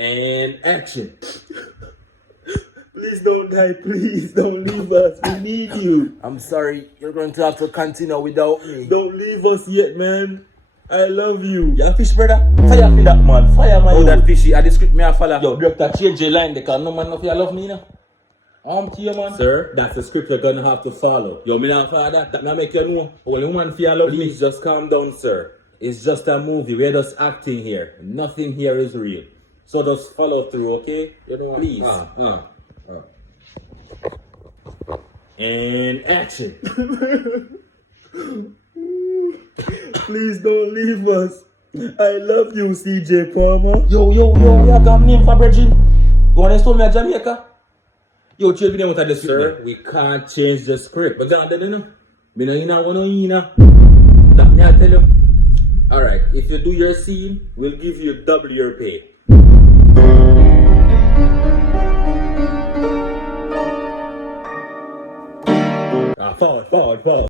And action. Please don't die. Please don't leave us. We need you. I'm sorry, you're going to have to continue without me. Don't leave us yet, man. I love you. You fish, brother? Fire for that man. Fire my. Oh, that fishy. I script me a follow. Yo, director, change your line because no man know if you love me now. To you, man. Sir, that's the script you're gonna have to follow. Yo, me not follow that. That may make you know. Only woman for you love me. Please just calm down, sir. It's just a movie. We're just acting here. Nothing here is real. So just follow through, okay? You know, please. And action. Please don't leave us. I love you, CJ Palmer. Yo, you got name for Virgin? You want to install me at Jamaica? Yo, change me what I just sir. We can't change the script. But God, you know, me no ina wanna ina. That me I tell you. Alright, if you do your scene, we'll give you double your pay. Forward.